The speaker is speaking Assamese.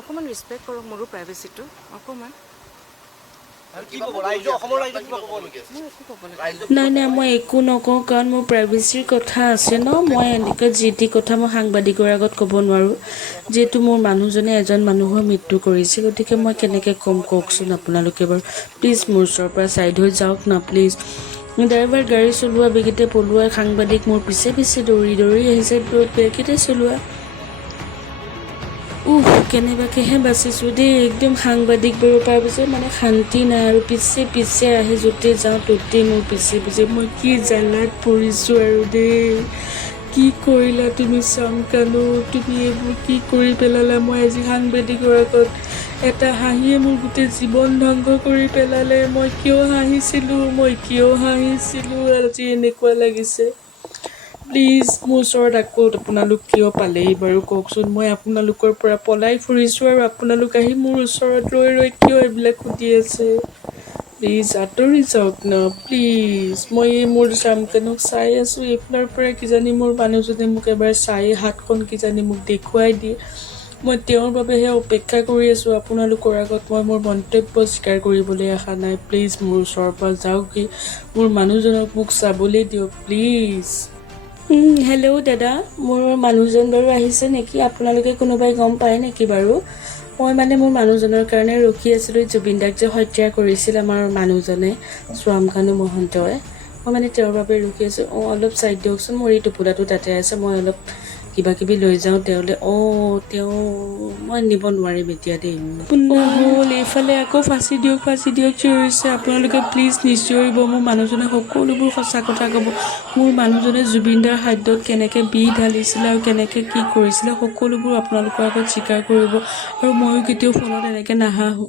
অকণমান ৰেচপেক্ট কৰক মোৰো প্ৰাইভেচিটো অকণমান। নাই নাই মই একো নকওঁ কাৰণ মোৰ প্ৰাইভেচিৰ কথা আছে ন। মই এনেকৈ যি টি কথা মই সাংবাদিকৰ আগত ক'ব নোৱাৰোঁ, যিহেতু মোৰ মানুহজনে এজন মানুহৰ মৃত্যু কৰিছে। গতিকে মই কেনেকৈ ক'ম কওকচোন আপোনালোকে বাৰু। প্লিজ মোৰ ওচৰৰ পৰা ছাইড হৈ যাওক না প্লিজ। ড্ৰাইভাৰ গাড়ী চলোৱা বেগেতে পলোৱা, সাংবাদিক মোৰ পিছে পিছে দৌৰি দৌৰি আহিছে বেগেতে চলোৱা। কেনেবাকেহে বাচিছোঁ দেই। একদম সাংবাদিক বাৰু পাৰ পিছত মানে শান্তি নাই আৰু পিছে পিছে আহি য'তে যাওঁ ত'তেই মোৰ পিছে পিছে। মই কি জালাত পৰিছোঁ আৰু দেই। কি কৰিলা তুমি চামকানো, তুমি এইবোৰ কি কৰি পেলালা। মই আজি সাংবাদিকৰ আগত এটা হাঁহিয়ে মোৰ গোটেই জীৱন ধ্বংস কৰি পেলালে। মই কিয় হাঁহিছিলোঁ আজি এনেকুৱা লাগিছে। প্লিজ মোৰ ওচৰত আকৌ আপোনালোক কিয় পালেহি বাৰু কওকচোন। মই আপোনালোকৰ পৰা পলাই ফুৰিছোঁ আৰু আপোনালোক আহি মোৰ ওচৰত ৰৈ কিয় এইবিলাক সুধি আছে। প্লিজ আঁতৰি যাওক ন প্লিজ। মই মোৰ চামকানক চাই আছোঁ এইফালৰ পৰা কিজানি মোৰ মানুহজনে মোক এবাৰ চাই হাতখন কিজানি মোক দেখুৱাই দিয়ে। মই তেওঁৰ বাবেহে অপেক্ষা কৰি আছোঁ। আপোনালোকৰ আগত মই মোৰ মন্তব্য স্বীকাৰ কৰিবলৈ আশা নাই। প্লিজ মোৰ ওচৰৰ পৰা যাওকহি। মোৰ মানুহজনক মোক চাবলৈ দিয়ক প্লিজ। হেল্ল' দাদা, মোৰ মানুহজন বাৰু আহিছে নেকি? আপোনালোকে কোনোবাই গম পায় নেকি বাৰু? মই মানে মোৰ মানুহজনৰ কাৰণে ৰখি আছিলোঁ। জুবিন দাক যে হত্যা কৰিছিল আমাৰ মানুহজনে স্বামকানু মহন্তই, মই মানে তেওঁৰ বাবে ৰখি আছোঁ। অলপ চাইড দিয়কচোন, মোৰ এই টোপোলাটো তাতে আছে। মই অলপ কিবা কিবি লৈ যাওঁ তেওঁলৈ। মই নিব নোৱাৰিম এতিয়া দেই। হ'ল এইফালে আকৌ ফাঁচি দিয়ক চিঞৰিছে। আপোনালোকে প্লিজ নিচিঞৰিব। মোৰ মানুহজনে সকলোবোৰ সঁচা কথা ক'ব। মোৰ মানুহজনে জুবিন দাৰ খাদ্যত কেনেকৈ বিষ ঢালিছিলে আৰু কেনেকৈ কি কৰিছিলে সকলোবোৰ আপোনালোকৰ আগত স্বীকাৰ কৰিব। আৰু ময়ো কেতিয়াও ফোনত এনেকৈ নাহাঁহোঁ।